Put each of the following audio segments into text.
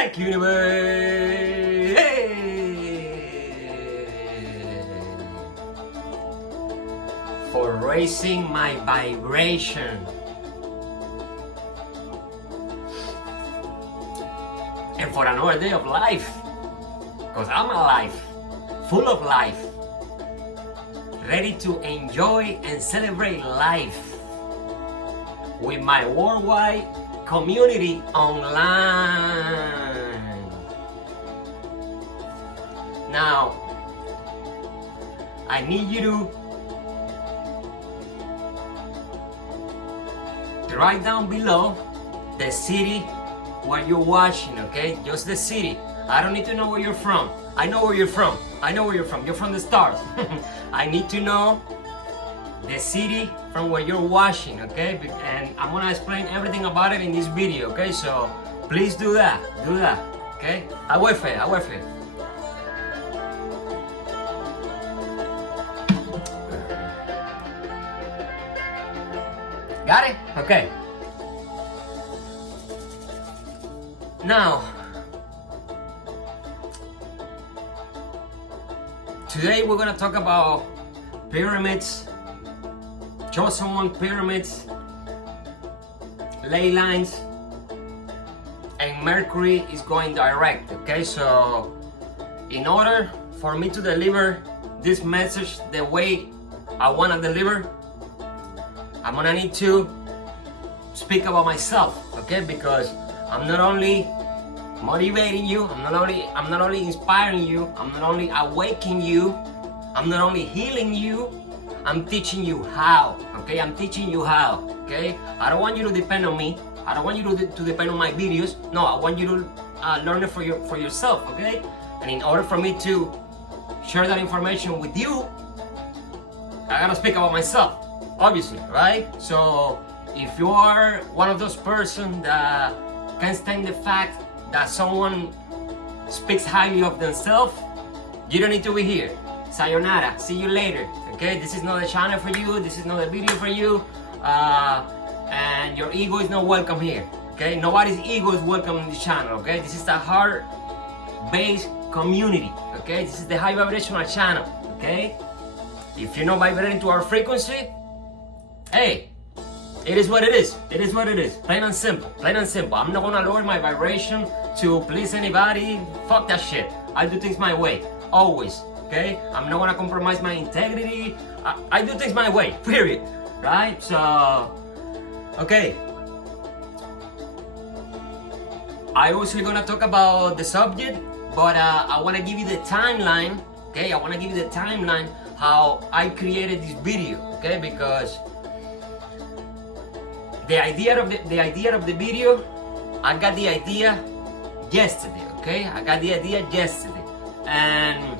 Thank you, universe. Hey. For raising my vibration. And for another day of life. Because I'm alive, full of life. Ready to enjoy and celebrate life with my worldwide community online. Now, I need you to write down below the city where you're watching, okay? Just the city. I don't need to know where you're from. I know where you're from. I know where you're from. You're from the stars. I need to know the city from where you're watching, okay? And I'm gonna explain everything about it in this video, okay? So please do that. Do that, okay? I wait for you. Got it? Okay. Now, today we're gonna talk about pyramids, chosen one pyramids, ley lines, and Mercury is going direct, okay? So, in order for me to deliver this message the way I wanna deliver, I'm gonna need to speak about myself, okay? Because I'm not only motivating you, I'm not only inspiring you, I'm not only awakening you, I'm not only healing you, I'm teaching you how, okay? I'm teaching you how, okay? I don't want you to depend on me. I don't want you to depend on my videos. No, I want you to learn it for yourself, okay? And in order for me to share that information with you, I gotta speak about myself, obviously, right? So if you are one of those persons that can't stand the fact that someone speaks highly of themselves, you don't need to be here. Sayonara, see you later, okay? This is not a channel for you, this is not a video for you, and your ego is not welcome here, okay? Nobody's ego is welcome in this channel, okay? This is a heart-based community, okay? This is the high vibrational channel, okay? If you're not vibrating to our frequency, hey, it is what it is. It is what it is. Plain and simple. Plain and simple. I'm not gonna lower my vibration to please anybody. Fuck that shit. I do things my way. Always. Okay? I'm not gonna compromise my integrity. I do things my way. Period. Right? So, okay. I obviously gonna talk about the subject, but I wanna give you the timeline. Okay? I wanna give you the timeline how I created this video. Okay? Because the idea of the video, I got the idea yesterday, okay? I got the idea yesterday. And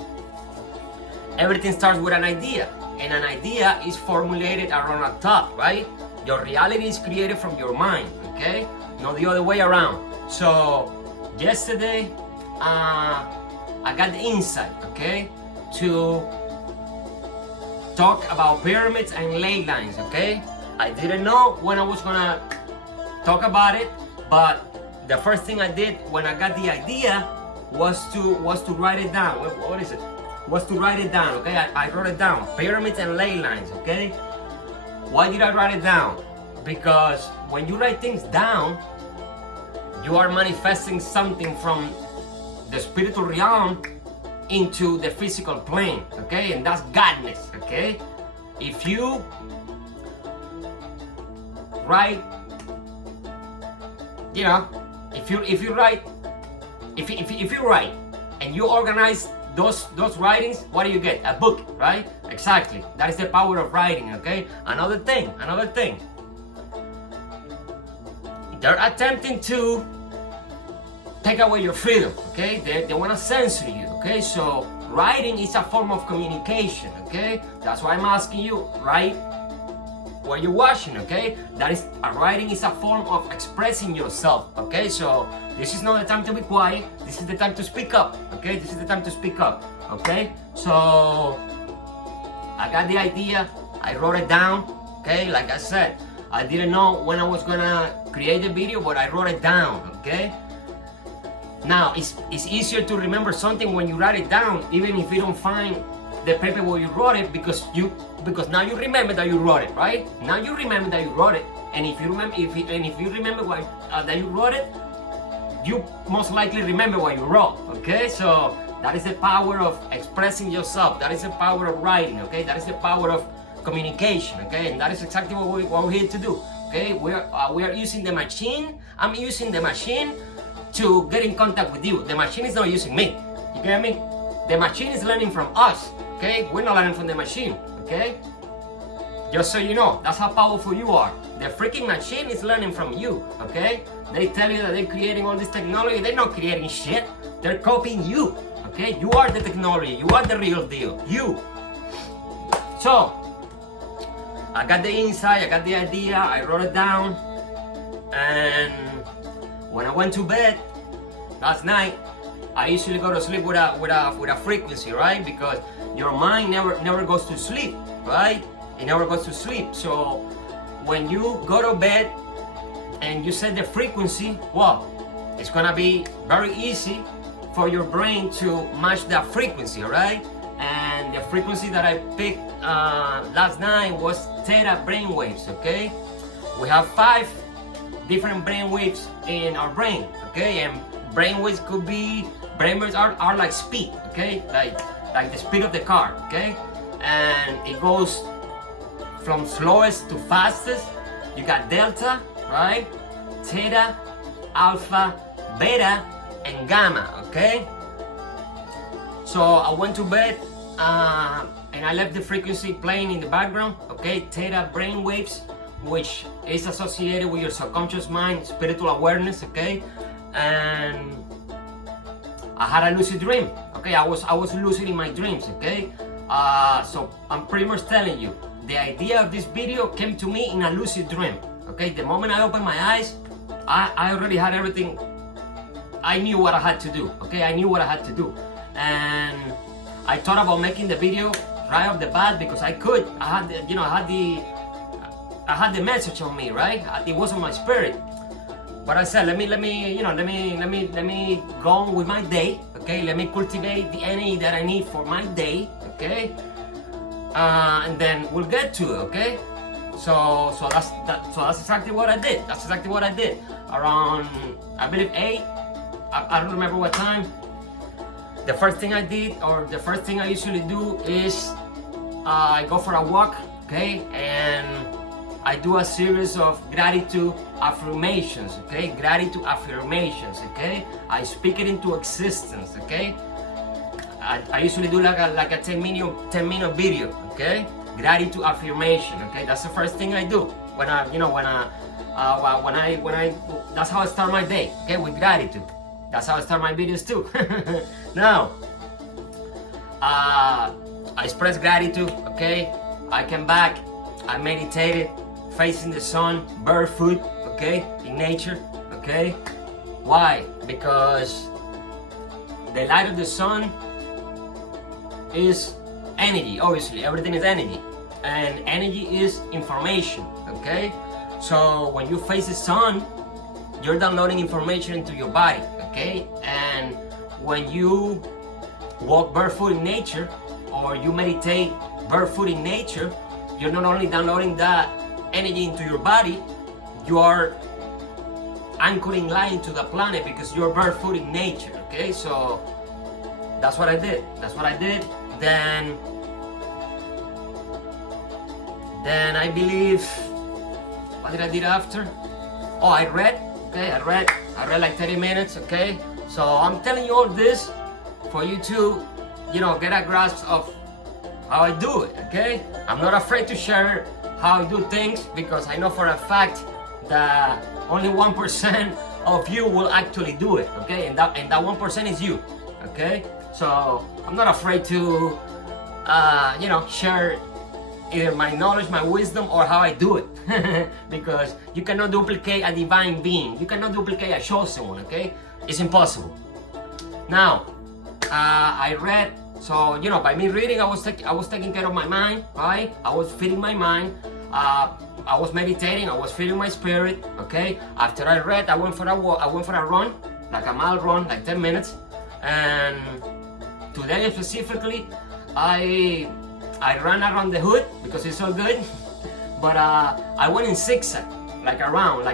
everything starts with an idea. And an idea is formulated around a thought, right? Your reality is created from your mind, okay? Not the other way around. So, yesterday, I got the insight, okay? To talk about pyramids and ley lines, okay? I didn't know when I was gonna talk about it, but the first thing I did when I got the idea was to write it down. What is it? Was to write it down, okay? I wrote it down. Pyramids and ley lines, okay? Why did I write it down? Because when you write things down, you are manifesting something from the spiritual realm into the physical plane, okay? And that's godness, okay? If you write, you know, if you write and you organize those writings, what do you get? A book, right? Exactly. That is the power of writing, okay? Another thing. They're attempting to take away your freedom, okay? They want to censor you, okay? So writing is a form of communication, okay? That's why I'm asking you, write where you're watching, okay? Writing is a form of expressing yourself, okay? So this is not the time to be quiet. This is the time to speak up, okay? This is the time to speak up, okay? So I got the idea. I wrote it down, okay? Like I said, I didn't know when I was gonna create the video, but I wrote it down, okay? Now, it's easier to remember something when you write it down, even if you don't find the paper where you wrote it, because now you remember that you wrote it, right? Now you remember that you wrote it, and if you remember why that you wrote it, you most likely remember what you wrote. Okay, so that is the power of expressing yourself. That is the power of writing. Okay, that is the power of communication. Okay, and that is exactly what we're here to do. Okay, we are using the machine. I'm using the machine to get in contact with you. The machine is not using me. You get me? The machine is learning from us. Okay, we're not learning from the machine. Okay, just so you know, that's how powerful you are. The freaking machine is learning from you. Okay, they tell you that they're creating all this technology. They're not creating shit. They're copying you. Okay, you are the technology. You are the real deal. You. So I got the insight. I got the idea. I wrote it down, and when I went to bed last night, I usually go to sleep with a frequency, right? Because your mind never goes to sleep, right? It never goes to sleep. So when you go to bed and you set the frequency, well, it's gonna be very easy for your brain to match that frequency, right? And the frequency that I picked last night was theta brainwaves. Okay, we have 5 different brainwaves in our brain. Okay, and brainwaves are like speed. Okay, like the speed of the car. Okay, and it goes from slowest to fastest. You got delta, right? Theta, alpha, beta, and gamma. Okay, so I went to bed and I left the frequency playing in the background. Okay, theta brainwaves, which is associated with your subconscious mind, spiritual awareness. Okay, and I had a lucid dream. Okay, I was lucid in my dreams. Okay, so I'm pretty much telling you, the idea of this video came to me in a lucid dream. Okay, the moment I opened my eyes, I already had everything. I knew what I had to do. Okay, I knew what I had to do, and I thought about making the video right off the bat because I could. I had the message on me, right? It was on my spirit. But I said, let me go on with my day. Okay, let me cultivate the energy that I need for my day. Okay, and then we'll get to it. Okay, so that's exactly what I did. That's exactly what I did. Around, I believe 8. I don't remember what time. The first thing I did, or the first thing I usually do, is I go for a walk. Okay, and I do a series of gratitude affirmations. Okay, gratitude affirmations. Okay, I speak it into existence. Okay, I usually do like a 10-minute video. Okay, gratitude affirmation. Okay, that's the first thing I do when I that's how I start my day. Okay, with gratitude. That's how I start my videos too. Now, I express gratitude. Okay, I came back. I meditated, facing the sun, barefoot, okay, in nature, okay? Why? Because the light of the sun is energy, obviously, everything is energy. And energy is information, okay? So when you face the sun, you're downloading information into your body, okay? And when you walk barefoot in nature, or you meditate barefoot in nature, you're not only downloading that energy into your body, you are anchoring light into the planet because you're barefoot in nature. Okay, so that's what I did. Then I believe, what did I do after? Oh, I read. Okay, I read like 30 minutes. Okay, so I'm telling you all this for you to, get a grasp of how I do it. Okay, I'm not afraid to share how I do things because I know for a fact that only 1% of you will actually do it. Okay, and that 1% is you. Okay, so I'm not afraid to share either my knowledge, my wisdom, or how I do it. Because you cannot duplicate a divine being. You cannot duplicate a chosen one. Okay, it's impossible. Now, I read. So by me reading, I was taking care of my mind, right? I was feeding my mind. I was meditating. I was feeding my spirit. Okay. After I read, I went for a walk. I went for a run. like a mile run, like 10 minutes. And today specifically, I ran around the hood because it's so good. But I went in zigzag, like around,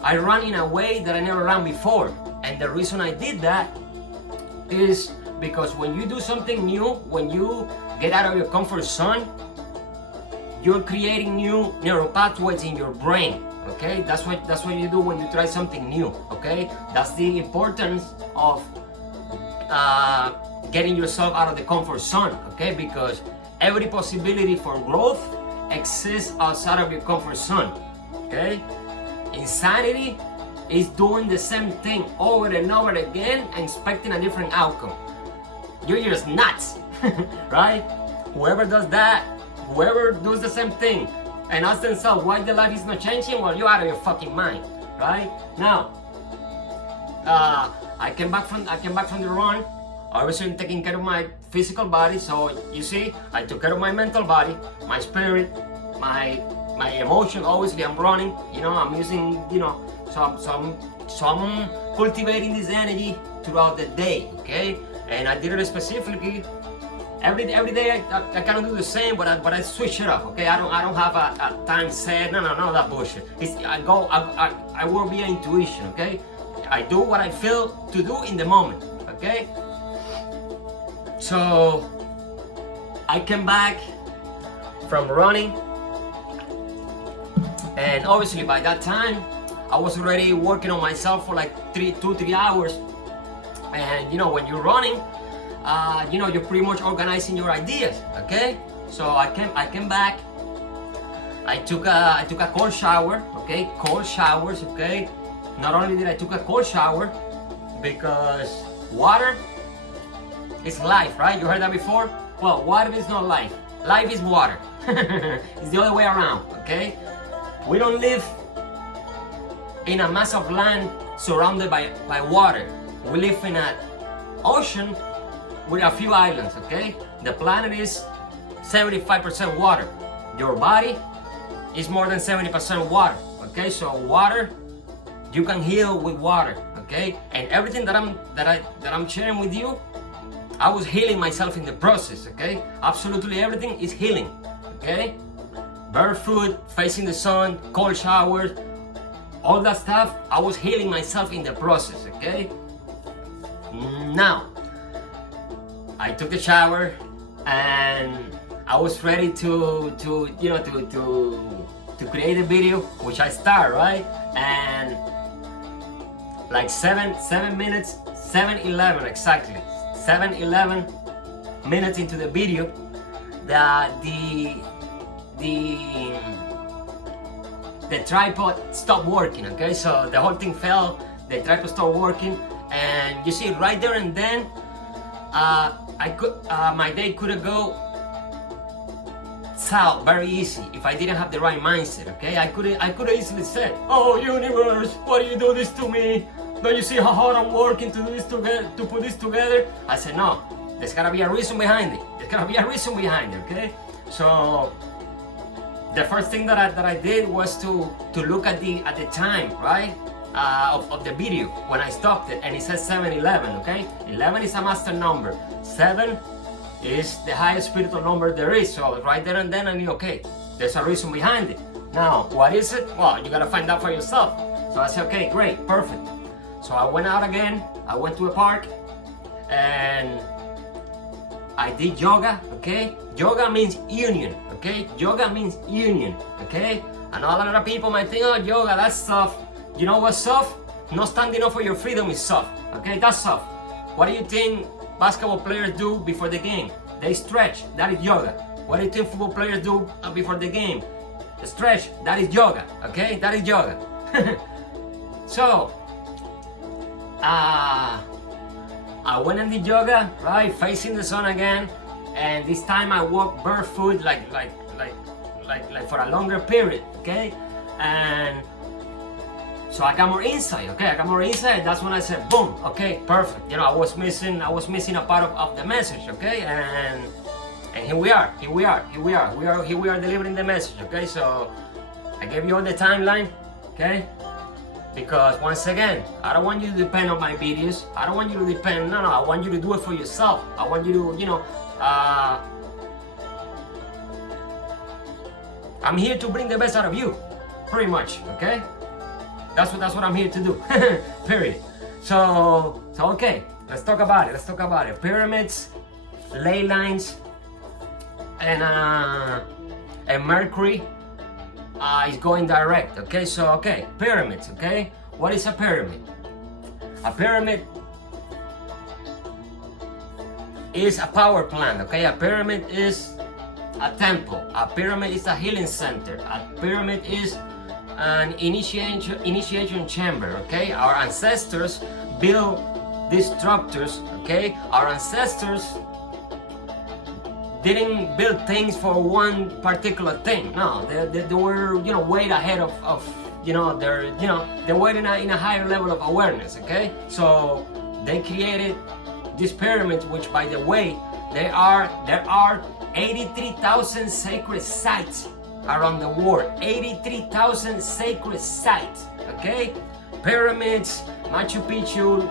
I run in a way that I never ran before. And the reason I did that is because when you do something new, when you get out of your comfort zone, you're creating new neural pathways in your brain. Okay, that's what you do when you try something new. Okay, that's the importance of getting yourself out of the comfort zone. Okay, because every possibility for growth exists outside of your comfort zone. Okay, insanity is doing the same thing over and over again and expecting a different outcome. You're just nuts, right? Whoever does that, whoever does the same thing and asks themselves why the life is not changing, well, you're out of your fucking mind, right? Now, I came back from the run. Obviously, taking care of my physical body. So you see, I took care of my mental body, my spirit, my emotion. Obviously, I'm running. You know, I'm using. You know, so I'm cultivating this energy throughout the day. Okay, and I did it specifically. Every day I kind of do the same, but I switch it up. Okay, I don't have a time set. No, that bullshit. I work via intuition. Okay, I do what I feel to do in the moment. Okay. So I came back from running, and obviously by that time I was already working on myself for like 2-3 hours. And you know, when you're running, you know, you're pretty much organizing your ideas. Okay, so I came back. I took a cold shower. Okay, cold showers. Okay, not only did I took a cold shower, because water is life, right? You heard that before? Well, water is not life. Life is water. It's the other way around, okay? We don't live in a mass of land surrounded by water. We live in an ocean with a few islands, okay? The planet is 75% water. Your body is more than 70% water, okay? So water, you can heal with water, okay? And everything that I'm sharing with you, I was healing myself in the process, okay? Absolutely everything is healing, okay? Barefoot, facing the sun, cold showers, all that stuff, I was healing myself in the process, okay? Now, I took the shower and I was ready to create a video, which I start, right? And like 7:11 exactly. 7:11 minutes into the video, the tripod stopped working. Okay, so the whole thing fell. The tripod stopped working, and you see right there and then, my day could have go south very easy if I didn't have the right mindset. Okay, I could have easily said, "Oh universe, why do you do this to me? Don't you see how hard I'm working to do this together, to put this together?" I said, no, there's gotta be a reason behind it. There's gotta be a reason behind it, okay? So the first thing that I did was to look at the time, right? Of the video when I stopped it, and it says 7:11, okay? 11 is a master number. 7 is the highest spiritual number there is. So right there and then I knew, okay, there's a reason behind it. Now, what is it? Well, you gotta find out for yourself. So I said, okay, great, perfect. So I went out again, I went to a park, and I did yoga, okay? Yoga means union, okay? Yoga means union, okay? And a lot of people might think, oh, yoga, that's soft. You know what's soft? Not standing up for your freedom is soft, okay? That's soft. What do you think basketball players do before the game? They stretch, that is yoga. What do you think football players do before the game? They stretch, that is yoga, okay? That is yoga. So, I went and did yoga, right, facing the sun again, and this time I walked barefoot like for a longer period, okay? And so I got more insight, okay? I got more insight. That's when I said, boom, okay, perfect. You know, I was missing a part of the message, okay? And here we are delivering the message, okay? So I gave you all the timeline, okay? Because once again, I don't want you to depend on my videos. I don't want you to depend, no, I want you to do it for yourself. I want you to, I'm here to bring the best out of you, pretty much, okay? That's what I'm here to do, period. So okay, let's talk about it. Pyramids, ley lines, and Mercury is going direct, okay? So, okay, pyramids, okay? What is a pyramid? A pyramid is a power plant, okay? A pyramid is a temple. A pyramid is a healing center. A pyramid is an initiation chamber, okay? Our ancestors built these structures, okay? Our ancestors didn't build things for one particular thing. No, they were, way ahead of they were in a higher level of awareness, okay? So they created these pyramids, which, by the way, there are 83,000 sacred sites around the world. 83,000 sacred sites, okay? Pyramids, Machu Picchu,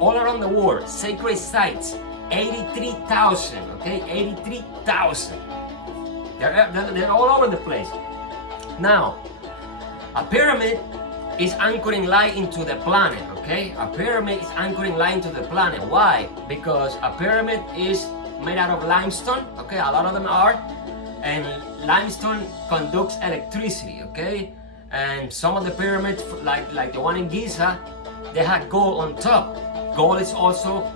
all around the world, sacred sites. 83,000, okay? 83,000. They're all over the place. Now, a pyramid is anchoring light into the planet, okay? A pyramid is anchoring light into the planet. Why? Because a pyramid is made out of limestone, okay? A lot of them are. And limestone conducts electricity, okay? And some of the pyramids, like the one in Giza, they had gold on top. Gold is also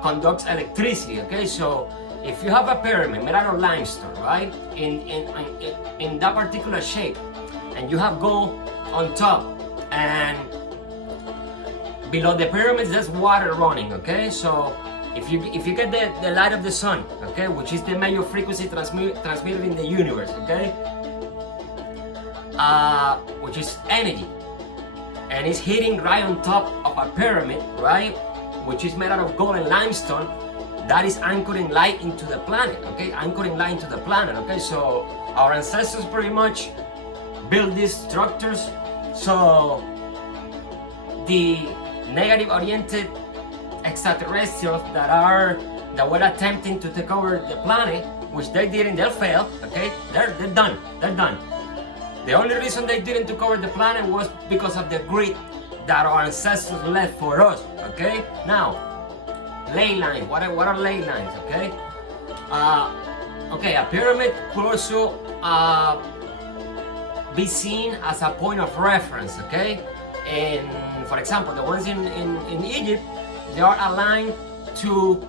conducts electricity, okay? So if you have a pyramid made out of limestone, right, in that particular shape, and you have gold on top, and below the pyramids there's water running, okay? So if you get the light of the sun, okay, which is the major frequency transmitted in the universe, okay, which is energy, and it's hitting right on top of a pyramid, right, which is made out of gold and limestone, that is anchoring light into the planet, okay? Anchoring light into the planet, okay? So our ancestors pretty much built these structures, so the negative-oriented extraterrestrials that were attempting to take over the planet, which they didn't, they'll fail, okay? They're done. The only reason they didn't take over the planet was because of the greed that our ancestors left for us, okay? Now, ley lines. What are ley lines, okay? Okay, a pyramid could also be seen as a point of reference, okay? And for example, the ones in Egypt, they are aligned to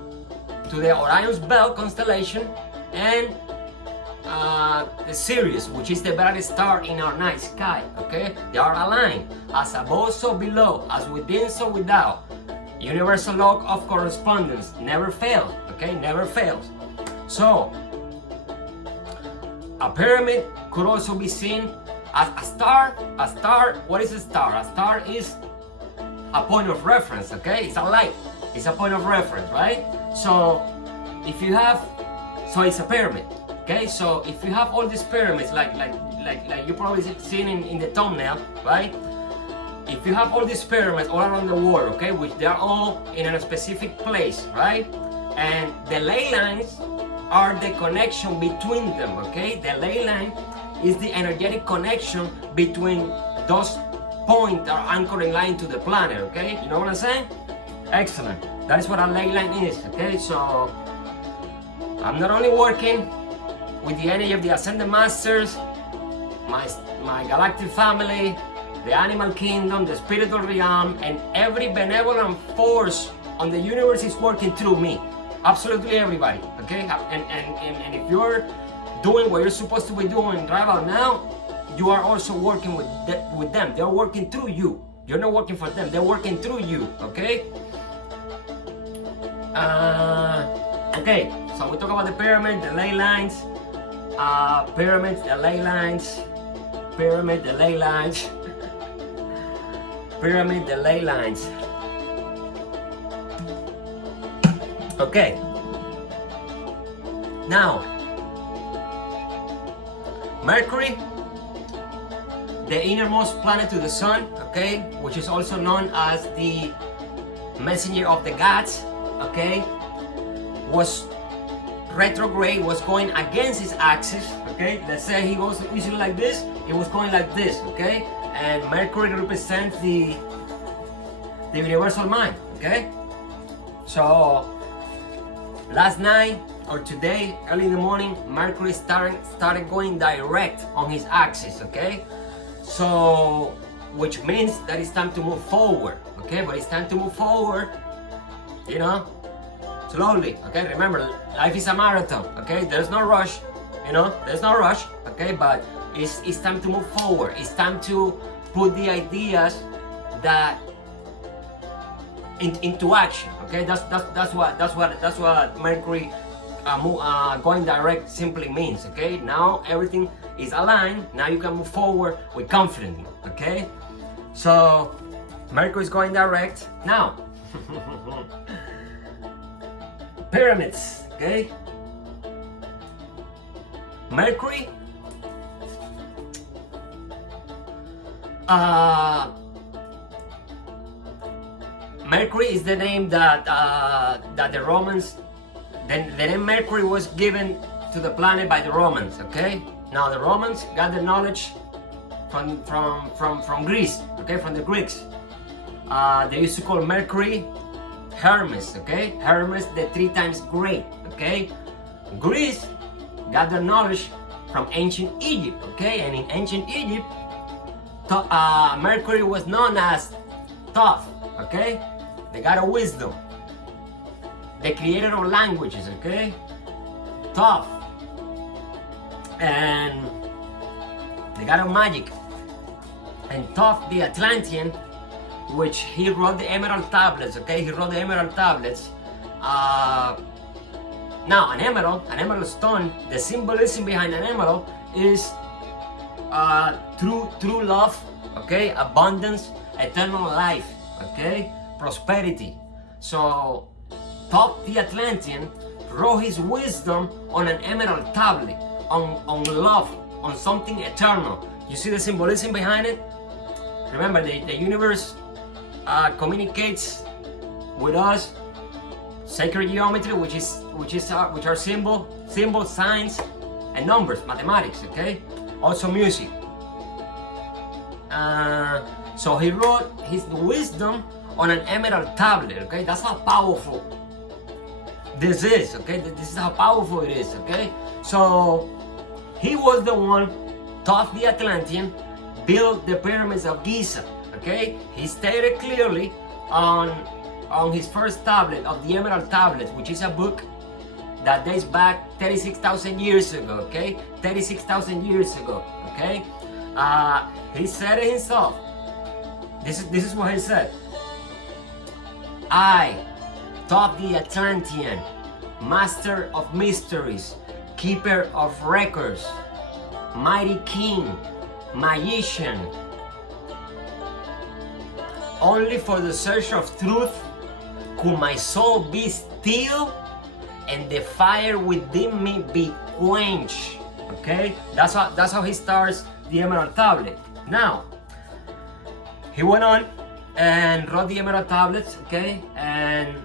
the Orion's Belt constellation and the Sirius, which is the brightest star in our night sky, okay? They are aligned. As above, so below. As within, so without. Universal law of correspondence never fails, okay? Never fails. So, a pyramid could also be seen as a star. A star, what is a star? A star is a point of reference, okay? It's a light. It's a point of reference, right? So, if you have, so it's a pyramid. Okay, so if you have all these pyramids, like you probably seen in the thumbnail, right? If you have all these pyramids all around the world, okay, which they are all in a specific place, right? And the ley lines are the connection between them, okay? The ley line is the energetic connection between those points that are anchoring line to the planet, okay? You know what I'm saying? Excellent. That is what a ley line is, okay? So I'm not only working with the energy of the Ascended Masters, my galactic family, the animal kingdom, the spiritual realm, and every benevolent force on the universe is working through me. Absolutely everybody, okay? And if you're doing what you're supposed to be doing right about now, you are also working with them. They're working through you. You're not working for them. They're working through you, okay? Okay, so we talk about the pyramid, the ley lines, pyramids, the ley lines, pyramid, the ley lines, pyramid, the ley lines. Okay. Now, Mercury the innermost planet to the sun, okay, which is also known as the messenger of the gods, okay, was retrograde, was going against his axis, okay. Let's say he was usually like this, it was going like this, okay. And Mercury represents the universal mind, okay. So last night or today, early in the morning, Mercury started going direct on his axis, okay. So, which means that it's time to move forward, okay. But it's time to move forward, you know, slowly, okay. Remember, life is a marathon, okay. There's no rush, you know, there's no rush, okay. But it's time to move forward. It's time to put the ideas that into action, okay. That's what Mercury going direct simply means, okay. Now everything is aligned. Now you can move forward with confidence, okay. So Mercury is going direct now. Pyramids, okay. Mercury Mercury is the name that the Romans, the name Mercury was given to the planet by the Romans, okay. Now the Romans got the knowledge from Greece, okay, from the Greeks. They used to call Mercury Hermes, okay. Hermes, the 3 times great, okay. Greece got their knowledge from ancient Egypt, okay. And in ancient Egypt, Mercury was known as Thoth, okay. They got a wisdom, the creator of languages, okay. Thoth. And they got a magic. And Thoth the Atlantean, which he wrote the emerald tablets, okay. He wrote the emerald tablets. Now an emerald stone, the symbolism behind an emerald is true love, okay, abundance, eternal life, okay, prosperity. So Thoth the Atlantean wrote his wisdom on an emerald tablet, on love, on something eternal. You see the symbolism behind it? Remember, the universe communicates with us sacred geometry, which are symbols, signs, and numbers, mathematics, okay? Also music. So he wrote his wisdom on an emerald tablet, okay? That's how powerful this is, okay? This is how powerful it is, okay? So he was the one, Thoth the Atlantean, built the pyramids of Giza, okay? He stated clearly on his first tablet of the emerald tablet, which is a book that dates back 36,000 years ago, okay? 36,000 years ago, okay? He said it himself. This is what he said. I, Thoth the Atlantean, master of mysteries, keeper of records, mighty king, magician, only for the search of truth could my soul be still and the fire within me be quenched. Okay, that's how he starts the emerald tablet. Now he went on and wrote the emerald tablets, okay, and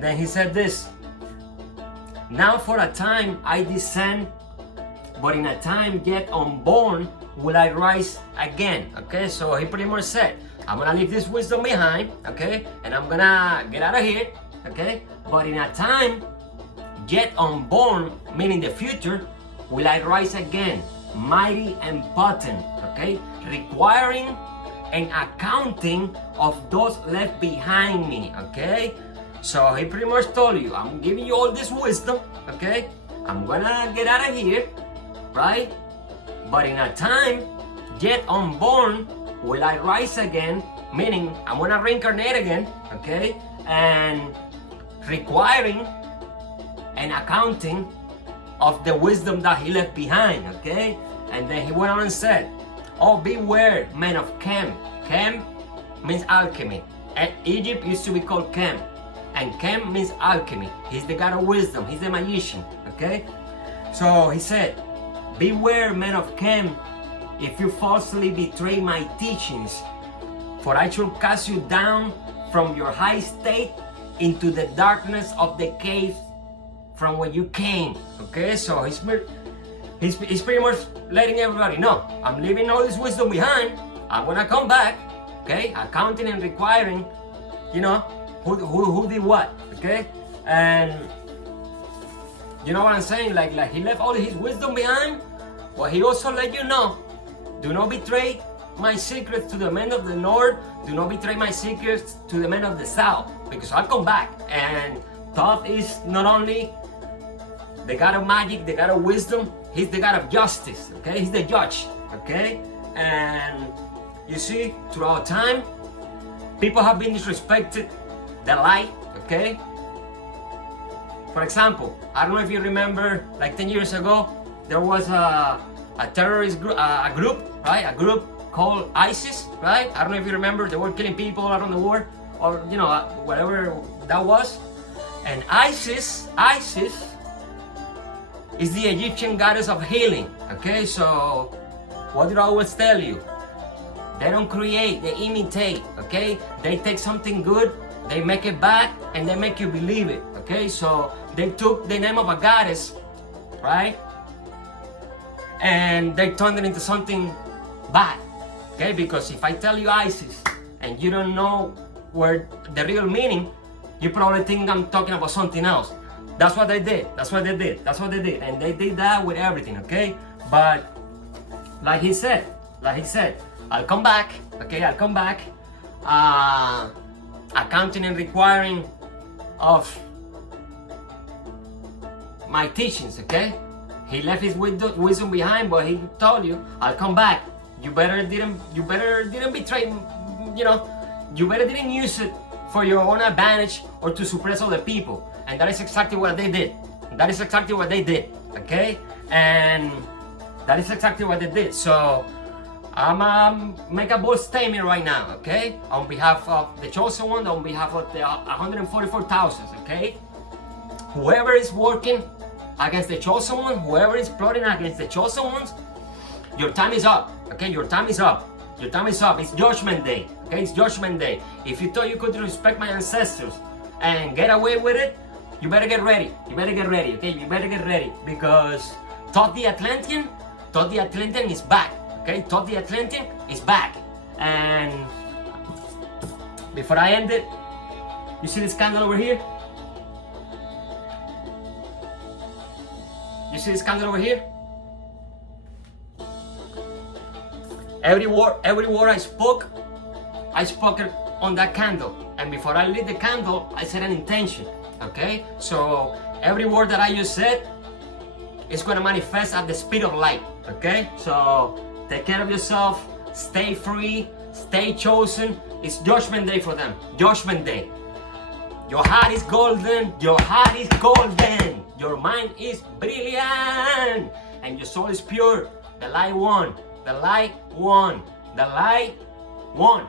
then he said this: now for a time I descend, but in a time yet unborn will I rise again. Okay, so he pretty much said, I'm gonna leave this wisdom behind, okay, and I'm gonna get out of here, okay, but in a time yet unborn, meaning the future, will I rise again, mighty and potent, okay, requiring an accounting of those left behind me, okay. So he pretty much told you, I'm giving you all this wisdom, okay, I'm gonna get out of here, right, but in a time yet unborn will I rise again, meaning I'm gonna reincarnate again, okay, and requiring an accounting of the wisdom that he left behind, okay. And then he went on and said, oh, beware, men of Chem. Chem means alchemy. And Egypt used to be called Chem, and Chem means alchemy. He's the god of wisdom, he's the magician, okay. So he said, beware, men of Chem, if you falsely betray my teachings. For I shall cast you down from your high state into the darkness of the cave from where you came. Okay, so he's pretty much letting everybody know, I'm leaving all this wisdom behind. I'm gonna come back. Okay, accounting and requiring, you know, who did what. Okay, and you know what I'm saying? Like he left all his wisdom behind, but he also let you know, do not betray my secrets to the men of the north. Do not betray my secrets to the men of the south, because I'll come back. And Thoth is not only the god of magic, the god of wisdom, he's the god of justice. Okay, he's the judge. Okay, and you see, throughout time, people have been disrespected the light. Okay, for example, I don't know if you remember, like 10 years ago, there was a terrorist group, right? A group called ISIS, right? I don't know if you remember, they were killing people around the world, or you know, whatever that was. And ISIS is the Egyptian goddess of healing. Okay, so what did I always tell you? They don't create, they imitate. Okay, they take something good, they make it bad, and they make you believe it. Okay, so they took the name of a goddess, right? And they turned it into something bad. Okay, because if I tell you ISIS and you don't know where the real meaning, you probably think I'm talking about something else. That's what they did. That's what they did. That's what they did. And they did that with everything, okay? But like he said, I'll come back, okay? I'll come back. Accounting and requiring of my teachings, okay? He left his wisdom behind, but he told you, I'll come back. You better didn't betray, you know, you better didn't use it for your own advantage or to suppress other people. And that is exactly what they did. That is exactly what they did, okay? And that is exactly what they did. So I'm make a bold statement right now, okay? On behalf of the chosen one, on behalf of the 144,000, okay? Whoever is working against the chosen one, whoever is plotting against the chosen ones, your time is up, okay? Your time is up. Your time is up. It's Judgment Day, okay? It's Judgment Day. If you thought you could respect my ancestors and get away with it, you better get ready. You better get ready, okay? You better get ready, because Thoth the Atlantean is back, okay? Thoth the Atlantean is back. And before I end it, you see this candle over here? You see this candle over here? Every word I spoke it on that candle. And before I lit the candle, I set an intention. Okay? So every word that I just said is gonna manifest at the speed of light. Okay? So take care of yourself, stay free, stay chosen. It's Judgment Day for them. Judgment Day. Your heart is golden, your heart is golden, your mind is brilliant, and your soul is pure. The light won. The light won. The light won.